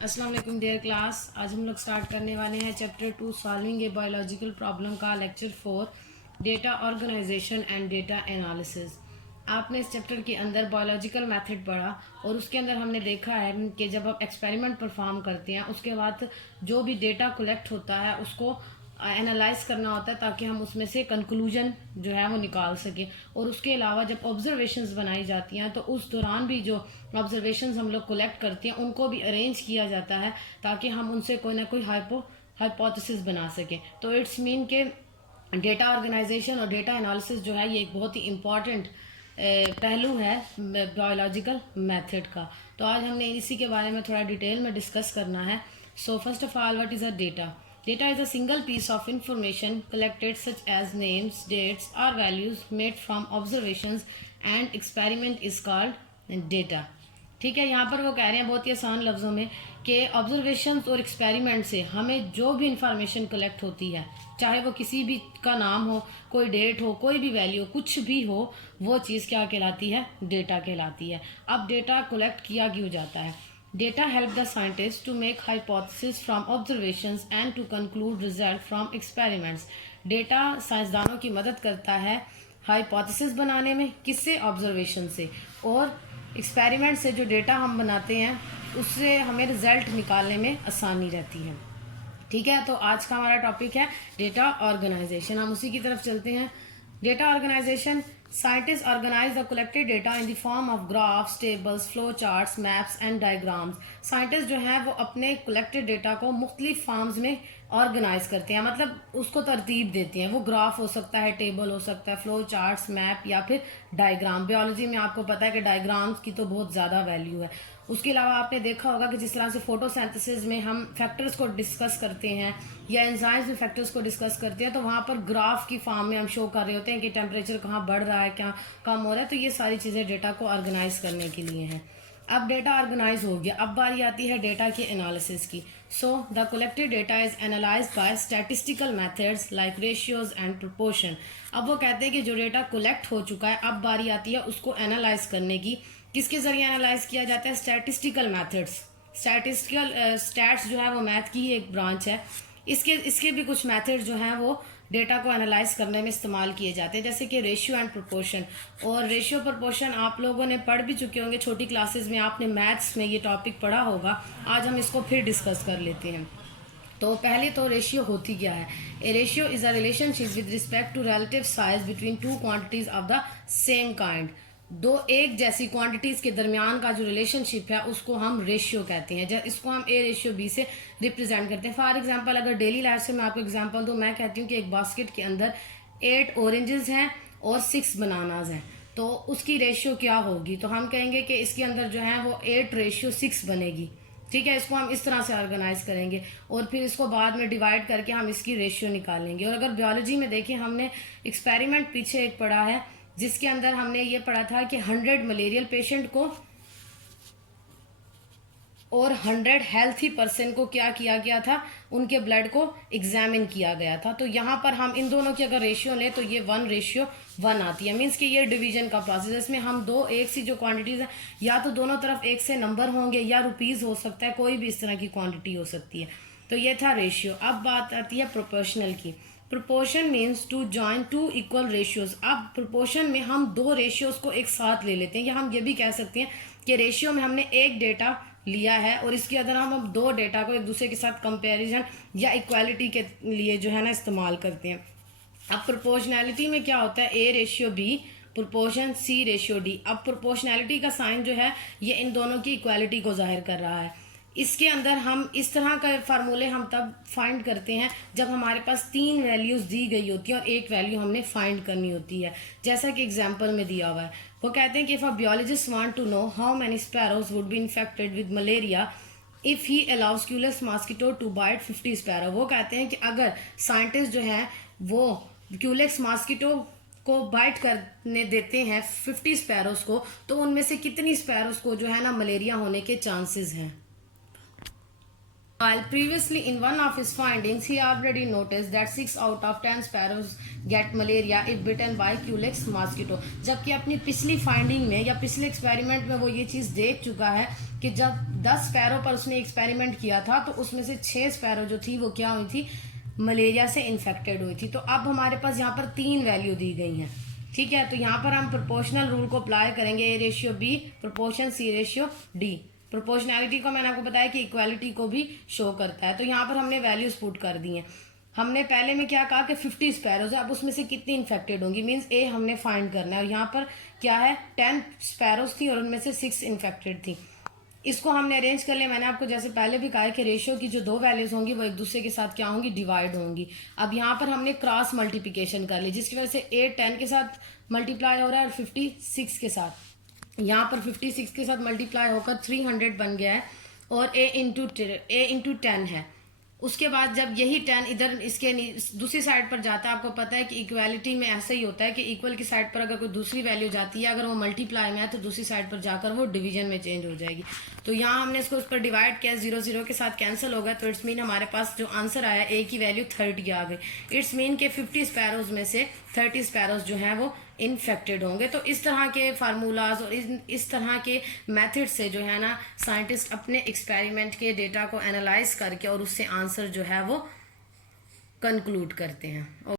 अस्सलाम वालेकुम dear class. आज हम लोग स्टार्ट करने वाले हैं chapter 2 solving a biological problem का lecture 4 data organisation and data analysis. आपने इस चैप्टर के अंदर बायोलॉजिकल मेथड पढ़ा और उसके अंदर हमने देखा है कि जब आप एक्सपेरिमेंट परफॉर्म करते हैं उसके बाद जो भी डेटा कलेक्ट होता है उसको एनालाइज करना होता है ताकि हम उसमें से कंक्लूजन जो है वो निकाल सकें। और उसके अलावा जब ऑब्जर्वेशंस बनाई जाती हैं तो उस दौरान भी जो ऑब्जर्वेशंस हम लोग कलेक्ट करते हैं उनको भी अरेंज किया जाता है ताकि हम उनसे कोई ना कोई हाइपोथेसिस बना सकें। तो इट्स मीन के डेटा ऑर्गेनाइजेशन और डेटा एनालिसिस जो है ये एक बहुत ही इम्पॉर्टेंट पहलू है बायोलॉजिकल मेथड का। तो आज हमने इसी के बारे में थोड़ा डिटेल में डिस्कस करना है। So first of all, what is a data? Data is a single piece of information collected such as names, dates or values made from observations and experiment is called data। ठीक है, यहाँ पर वो कह रहे हैं बहुत ही आसान लफ्ज़ों में कि ऑब्जर्वेशंस और एक्सपेरिमेंट से हमें जो भी इंफॉर्मेशन कलेक्ट होती है, चाहे वो किसी भी का नाम हो, कोई डेट हो, कोई भी वैल्यू, कुछ भी हो, वो चीज़ क्या कहलाती है? डेटा कहलाती है। अब डेटा कलेक्ट किया क्यों जाता है? Data help the scientists to make hypotheses from observations and to conclude result from experiments। Data साइंसदानों की मदद करता है हाइपोथेसिस बनाने में, किससे? ऑब्जर्वेशन से। और एक्सपेरिमेंट से जो डेटा हम बनाते हैं उससे हमें रिजल्ट निकालने में आसानी रहती है। ठीक है, तो आज का हमारा टॉपिक है डेटा ऑर्गेनाइजेशन। हम उसी की तरफ चलते हैं। Data organisation, scientists organize the collected data in the form of graphs, tables, flow charts, maps and diagrams। Scientist जो हैं वो अपने कलेक्टेड डेटा को मुख्तलिफ फॉर्म्स में ऑर्गेनाइज करते हैं, मतलब उसको तरतीब देते हैं। वो ग्राफ हो सकता है, टेबल हो सकता है, फ्लो चार्ट्स, मैप या फिर डायग्राम। बायोलॉजी में आपको पता है कि डायग्राम्स की तो बहुत ज़्यादा वैल्यू है। उसके अलावा आपने देखा होगा कि जिस तरह से फोटोसिंथेसिस में हम फैक्टर्स को डिस्कस करते हैं या एंजाइम्स में फैक्टर्स को डिस्कस करते हैं तो वहाँ पर ग्राफ की फॉर्म में हम शो कर रहे होते हैं कि टेम्परेचर कहाँ बढ़ रहा है, क्या कम हो रहा है। तो ये सारी चीज़ें डेटा को ऑर्गेनाइज करने के लिए हैं। अब डेटा ऑर्गेनाइज हो गया, अब बारी आती है डेटा के एनालिसिस की। So the collected data is analyse by statistical methods like ratios and proportion. अब वो कहते हैं कि जो डेटा कलेक्ट हो चुका है अब बारी आती है उसको एनालाइज करने की। किसके जरिए एनालाइज किया जाता है? Statistical methods. स्टैटिस्टिकल स्टैट्स जो है वो मैथ की ही एक ब्रांच है। इसके भी कुछ मेथड जो हैं वो डेटा को एनालाइज करने में इस्तेमाल किए जाते हैं, जैसे कि रेशियो एंड प्रोपोर्शन। और रेशियो प्रोपोर्शन आप लोगों ने पढ़ भी चुके होंगे छोटी क्लासेस में, आपने मैथ्स में ये टॉपिक पढ़ा होगा। आज हम इसको फिर डिस्कस कर लेते हैं। तो पहले तो रेशियो होती क्या है? A ratio is a relationship with respect to relative size between two quantities of the same kind. दो एक जैसी क्वांटिटीज के दरमियान का जो रिलेशनशिप है उसको हम रेशियो कहते हैं। इसको हम ए रेशियो बी से रिप्रेजेंट करते हैं। फॉर एग्जांपल, अगर डेली लाइफ से मैं आपको एग्जांपल दूं, मैं कहती हूँ कि एक बास्केट के अंदर 8 ऑरेंजेस हैं और 6 बनानाज हैं, तो उसकी रेशियो क्या होगी? तो हम कहेंगे कि इसके अंदर जो है वो 8:6 बनेगी। ठीक है, इसको हम इस तरह से ऑर्गेनाइज करेंगे और फिर इसको बाद में डिवाइड करके हम इसकी रेशियो निकालेंगे। और अगर बायोलॉजी में देखें, हमने एक्सपेरिमेंट पीछे एक पढ़ा है जिसके अंदर हमने ये पढ़ा था कि 100 मलेरियल पेशेंट को और 100 हेल्थी पर्सन को क्या किया गया था? उनके ब्लड को एग्जामिन किया गया था। तो यहाँ पर हम इन दोनों की अगर रेशियो लें तो ये 1:1 आती है। मीन्स कि ये डिवीजन का प्रोसेस है। इसमें हम दो एक सी जो क्वांटिटीज है, या तो दोनों तरफ एक से नंबर होंगे या रुपीज हो सकता है, कोई भी इस तरह की क्वांटिटी हो सकती है। तो ये था रेशियो। अब बात आती है प्रोपोर्शनल की। Proportion means to join two equal ratios. अब प्रोपोर्शन में हम दो रेशियोज को एक साथ ले लेते हैं, या हम ये भी कह सकते हैं कि रेशियो में हमने एक डेटा लिया है और इसके अंदर हम दो डेटा को एक दूसरे के साथ कंपैरिजन या इक्वालिटी के लिए जो है ना इस्तेमाल करते हैं। अब प्रोपोर्शनैलिटी में क्या होता है? A/B, proportion C/D। अब प्रोपोर्शनैलिटी का साइन जो है ये इन दोनों की इक्वालिटी को जाहिर कर रहा है। इसके अंदर हम इस तरह का फार्मूले हम तब फाइंड करते हैं जब हमारे पास 3 वैल्यूज दी गई होती है और एक वैल्यू हमने फाइंड करनी होती है। जैसा कि एग्जांपल में दिया हुआ है, वो कहते हैं कि if a biologist want to know how many sparrows would be infected with malaria if he allows Culex mosquito to bite 50 sparrow. वो कहते हैं कि अगर साइंटिस्ट जो है वो क्यूलेक्स मॉस्किटो को बाइट करने देते हैं 50 स्पैरोज को, तो उनमें से कितनी स्पैरोज को जो है ना मलेरिया होने के चांसेस हैं। While previously in one of his findings, he already noticed that 6 out of 10 sparrows get malaria if bitten by Culex mosquito। जबकि अपनी पिछली फाइंडिंग में या पिछले एक्सपेरिमेंट में वो ये चीज़ देख चुका है कि जब 10 स्पैरो पर उसने एक्सपेरिमेंट किया था तो उसमें से 6 स्पैरो जो थी वो क्या हुई थी, मलेरिया से इन्फेक्टेड हुई थी। तो अब हमारे पास यहाँ पर 3 वैल्यू दी गई हैं, ठीक है। तो यहाँ पर हम प्रोपोर्शनल रूल को अप्लाई करेंगे, A ratio B proportion C ratio D। Proportionality को मैंने आपको बताया कि इक्वालिटी को भी शो करता है। तो यहाँ पर हमने वैल्यूज पुट कर दी हैं। हमने पहले में क्या कहा कि 50 स्पैरोज है, अब उसमें से कितनी इन्फेक्टेड होंगी, मीन्स ए हमने फाइंड करना है। और यहाँ पर क्या है, 10 स्पैरोज थी और उनमें से 6 इन्फेक्टेड थी। इसको हमने अरेंज कर लिया। मैंने आपको जैसे पहले भी कहा है कि रेशियो की जो 2 वैल्यूज होंगी वो एक दूसरे के साथ क्या होंगी, डिवाइड होंगी। अब यहाँ पर हमने क्रॉस मल्टीप्लिकेशन कर ली, जिसकी वजह से ए 10 के साथ मल्टीप्लाई हो रहा है और 56 के साथ। यहाँ पर 56 के साथ मल्टीप्लाई होकर 300 बन गया है और ए इंटू 10 है। उसके बाद जब यही 10 इधर इसके दूसरी साइड पर जाता है, आपको पता है कि इक्वालिटी में ऐसा ही होता है कि इक्वल की साइड पर अगर कोई दूसरी वैल्यू जाती है, अगर वो मल्टीप्लाई में है तो दूसरी साइड पर जाकर वो डिवीजन में चेंज हो जाएगी। तो यहाँ हमने इसको उस पर डिवाइड किया, 0 0 के साथ कैंसिल हो गया। तो इट्स मीन हमारे पास जो आंसर आया ए की वैल्यू 30 आ गई। इट्स मीन के 50 स्पैरोज में से 30 स्पैरोज जो हैं वो इन्फेक्टेड होंगे। तो इस तरह के फार्मूलाज और इस तरह के मेथड से जो है ना साइंटिस्ट अपने एक्सपेरिमेंट के डेटा को एनालाइज करके और उससे आंसर जो है वो कंक्लूड करते हैं।